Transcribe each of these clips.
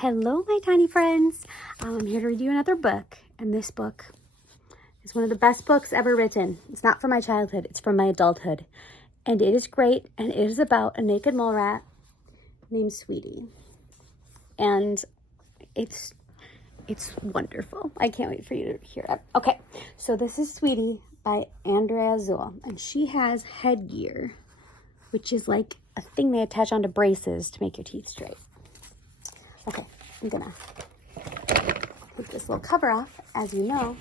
Hello, my tiny friends. I'm here to read you another book, and this book is one of the best books ever written. It's not from my childhood, it's from my adulthood. And it is great, and it is about a naked mole rat named Sweety. And it's wonderful. I can't wait for you to hear it. Okay, so this is Sweety by Andrea Zoll, and she has headgear, which is like a thing they attach onto braces to make your teeth straight. Okay, I'm gonna take this little cover off. As you know,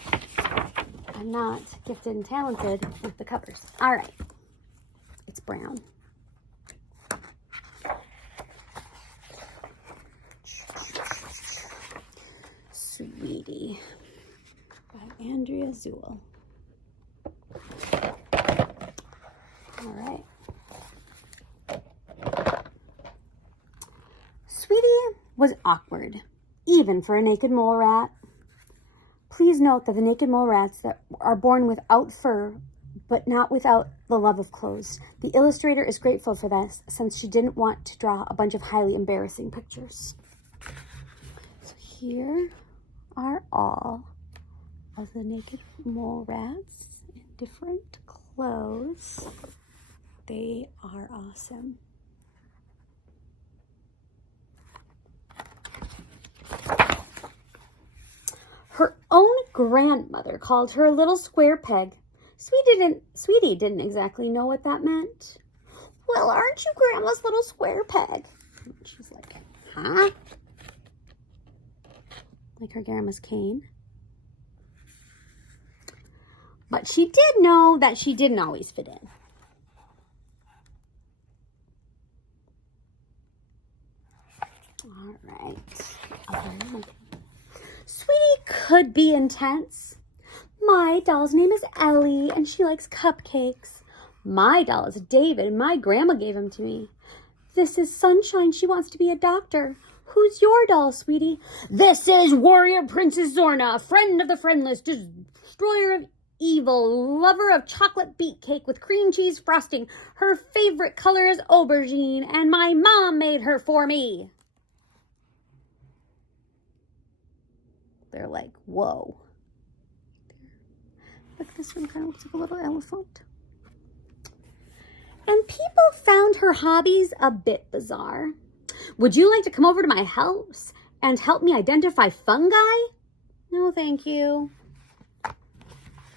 I'm not gifted and talented with the covers. All right, it's brown. Sweety by Andrea Zoll. All right. Sweety was awkward, even for a naked mole rat. Please note that the naked mole rats that are born without fur, but not without the love of clothes. The illustrator is grateful for this, since she didn't want to draw a bunch of highly embarrassing pictures. So here are all of the naked mole rats in different clothes. They are awesome. Her own grandmother called her a little square peg. Sweety didn't exactly know what that meant. Well, aren't you Grandma's little square peg? And she's like, huh? Like her grandma's cane. But she did know that she didn't always fit in. All right. Sweety could be intense. My doll's name is Ellie, and she likes cupcakes. My doll is David, and my grandma gave him to me. This is Sunshine. She wants to be a doctor. Who's your doll, Sweety? This is Warrior Princess Zorna, friend of the friendless, destroyer of evil, lover of chocolate beet cake with cream cheese frosting. Her favorite color is aubergine, and my mom made her for me. They're like, whoa. Look, this one kind of looks like a little elephant. And people found her hobbies a bit bizarre. Would you like to come over to my house and help me identify fungi? No, thank you.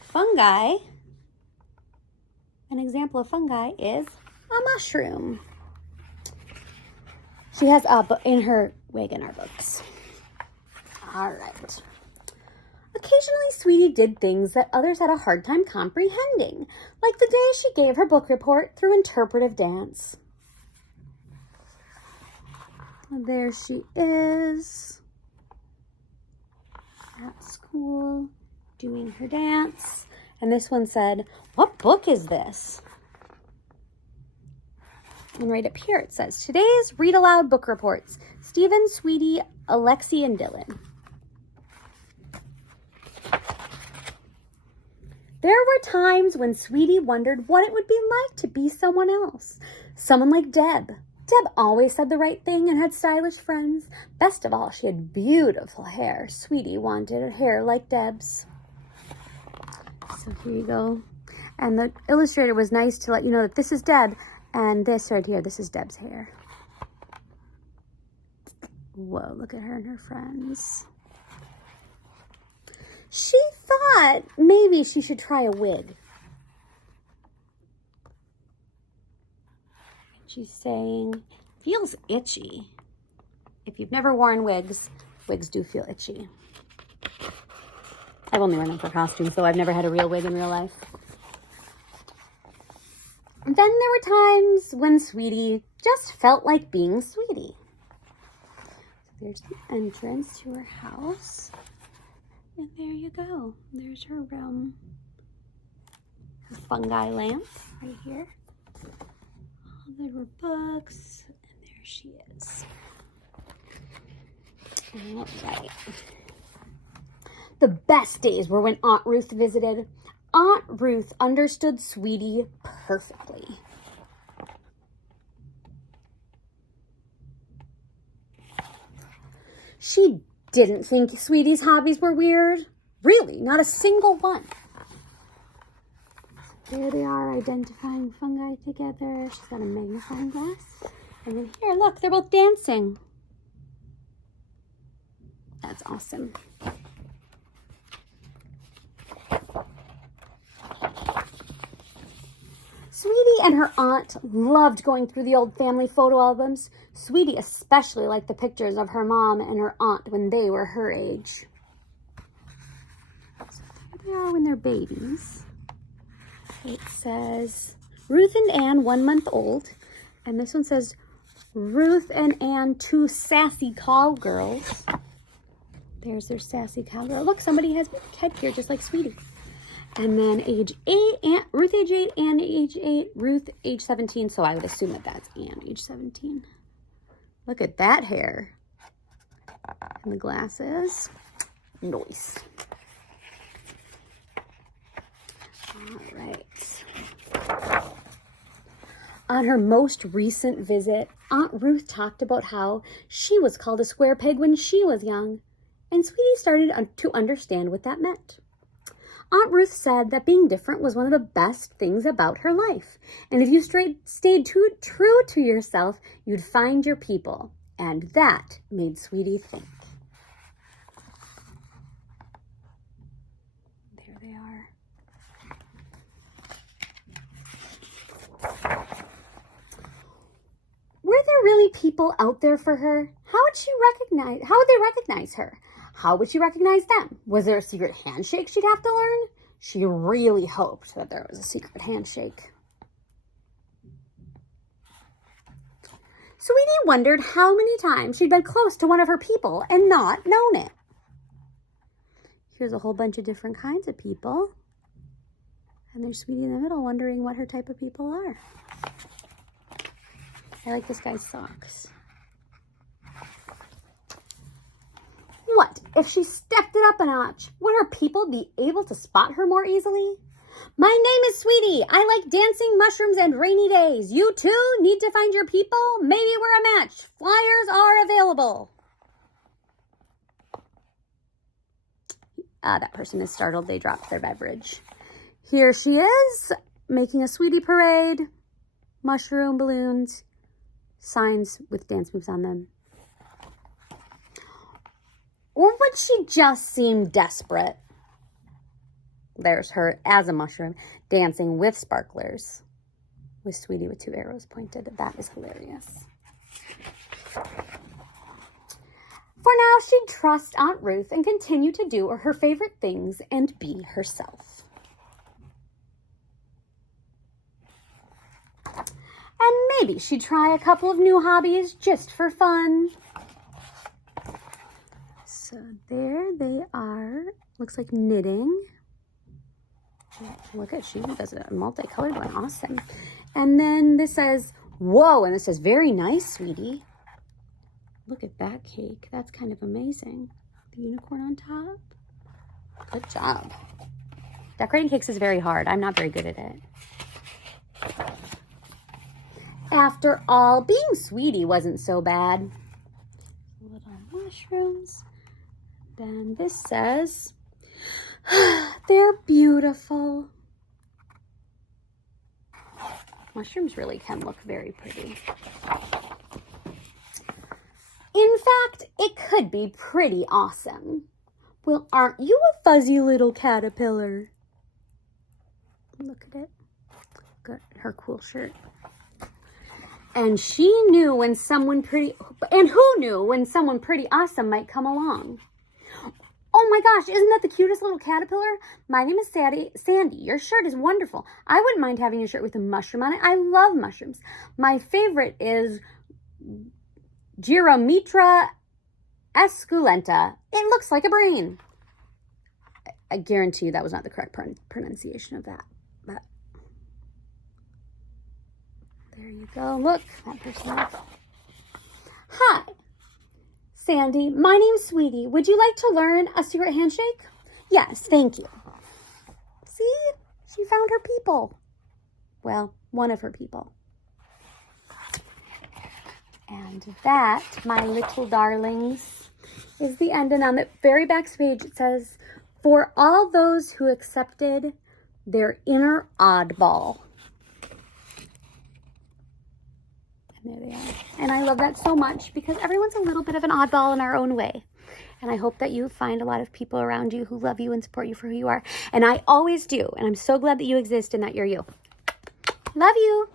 Fungi, an example of fungi is a mushroom. She has in her wig in our books. All right. Occasionally, Sweety did things that others had a hard time comprehending, like the day she gave her book report through interpretive dance. And there she is at school doing her dance. And this one said, "What book is this?" And right up here it says, "Today's Read Aloud Book Reports, Stephen, Sweety, Alexi, and Dylan." There were times when Sweety wondered what it would be like to be someone else. Someone like Deb. Deb always said the right thing and had stylish friends. Best of all, she had beautiful hair. Sweety wanted hair like Deb's. So here you go. And the illustrator was nice to let you know that this is Deb, and this right here, this is Deb's hair. Whoa, look at her and her friends. She thought maybe she should try a wig. She's saying, feels itchy. If you've never worn wigs, wigs do feel itchy. I've only worn them for costumes, so I've never had a real wig in real life. And then there were times when Sweety just felt like being Sweety. So there's the entrance to her house. And there you go. There's her room. Her fungi lamp right here. All there were books. And there she is. All right. The best days were when Aunt Ruth visited. Aunt Ruth understood Sweety perfectly. She didn't think Sweety's hobbies were weird. Really, not a single one. There they are, identifying fungi together. She's got a magnifying glass. And then here, look, they're both dancing. That's awesome. Sweety and her aunt loved going through the old family photo albums. Sweety especially liked the pictures of her mom and her aunt when they were her age. So there they are when they're babies. It says Ruth and Ann, 1 month old. And this one says Ruth and Ann, 2 sassy cowgirls. There's their sassy cowgirl. Look, somebody has headgear just like Sweety. And then age 8, Ruth age 8, Ann age 8, Ruth age 17. So I would assume that that's Ann age 17. Look at that hair. And the glasses. Nice. All right. On her most recent visit, Aunt Ruth talked about how she was called a square peg when she was young. And Sweety started to understand what that meant. Aunt Ruth said that being different was one of the best things about her life. And if you stayed true to yourself, you'd find your people. And that made Sweety think. There they are. Were there really people out there for her? How would they recognize her? How would she recognize them? Was there a secret handshake she'd have to learn? She really hoped that there was a secret handshake. Sweety wondered how many times she'd been close to one of her people and not known it. Here's a whole bunch of different kinds of people. And there's Sweety in the middle wondering what her type of people are. I like this guy's socks. What if she stepped it up a notch? Would her people be able to spot her more easily? My name is Sweety. I like dancing, mushrooms, and rainy days. You too need to find your people? Maybe we're a match. Flyers are available. That person is startled. They dropped their beverage. Here she is, making a Sweety parade. Mushroom balloons, signs with dance moves on them. Or would she just seem desperate? There's her as a mushroom dancing with sparklers, with Sweety with 2 arrows pointed. That is hilarious. For now, she'd trust Aunt Ruth and continue to do her favorite things and be herself. And maybe she'd try a couple of new hobbies just for fun. So there they are. Looks like knitting. Look at, she does a multicolored one. Awesome. And then this says, whoa, and this says, very nice, Sweety. Look at that cake. That's kind of amazing. The unicorn on top. Good job. Decorating cakes is very hard. I'm not very good at it. After all, being Sweety wasn't so bad. Little mushrooms. Then this says, they're beautiful. Mushrooms really can look very pretty. In fact, it could be pretty awesome. Well, aren't you a fuzzy little caterpillar? Look at it. Got her cool shirt. And she knew when someone pretty, and who knew when someone pretty awesome might come along? Oh my gosh, isn't that the cutest little caterpillar? My name is Sandy. Your shirt is wonderful. I wouldn't mind having a shirt with a mushroom on it. I love mushrooms. My favorite is Gyromitra esculenta. It looks like a brain. I guarantee you that was not the correct pronunciation of that. But there you go. Look, that person. Hi. Sandy, my name's Sweety. Would you like to learn a secret handshake? Yes, thank you. See? She found her people. Well, one of her people. And that, my little darlings, is the end. And on the very back page, it says, for all those who accepted their inner oddball. And there they are. And I love that so much because everyone's a little bit of an oddball in our own way. And I hope that you find a lot of people around you who love you and support you for who you are. And I always do. And I'm so glad that you exist and that you're you. Love you.